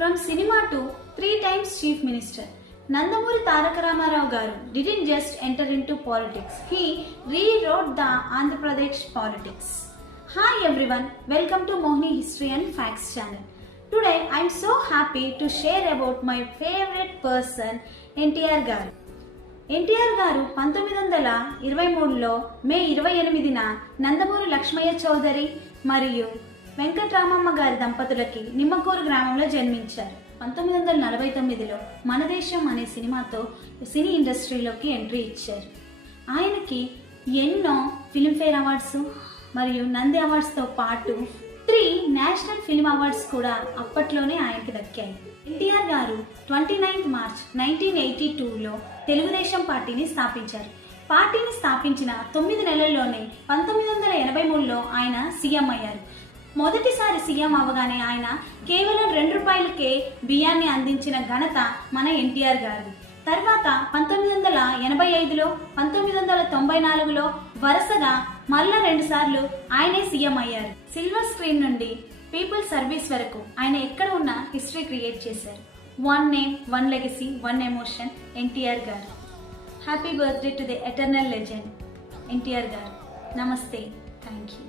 From cinema to 3 times Chief Minister, Nandamuri Taraka Ramarao garu didn't just enter into politics, he rewrote the Andhra Pradesh politics. Hi everyone, welcome to Mohini History and Facts channel. Today I am so happy to share about my favorite person, NTR garu. NTR గారు 1923లో మే 28న నందమూరి లక్ష్మయ్య చౌదరి మరియు వెంకటరామమ్మ గారి దంపతులకి నిమ్మకూరు గ్రామంలో జన్మించారు. 1949లో మన దేశం అనే సినిమాతో సినీ ఇండస్ట్రీలోకి ఎంట్రీ ఇచ్చారు. ఆయనకి ఎన్నో ఫిల్మ్ఫేర్ అవార్డ్స్ మరియు నంది అవార్డ్స్తో పాటు 3 నేషనల్ ఫిల్మ్ అవార్డ్స్ కూడా అప్పట్లోనే ఆయనకి దక్కాయి. ఎన్టీఆర్ గారు 29 మార్చ్ 1982లో తెలుగుదేశం పార్టీని స్థాపించారు. పార్టీని స్థాపించిన 9 నెలల్లోనే 1983లో ఆయన సీఎం అయ్యారు. మొదటిసారి సీఎం అవగానే ఆయన కేవలం 2 రూపాయలకే బియ్యాన్ని అందించిన ఘనత మన ఎన్టీఆర్ గారిది. తర్వాత 1985లో 1994లో వరుసగా మళ్ళా 2 సార్లు ఆయనే సీఎం అయ్యారు. సిల్వర్ స్క్రీన్ నుండి పీపుల్ సర్వీస్ వరకు ఆయన ఎక్కడ ఉన్నా హిస్టరీ క్రియేట్ చేశారు. 1 నేమ్ 1 లెగసీ 1 ఎమోషన్ ఎన్టీఆర్ గారు. Happy birthday to the eternal legend NTR గారు. నమస్తే. Thank you.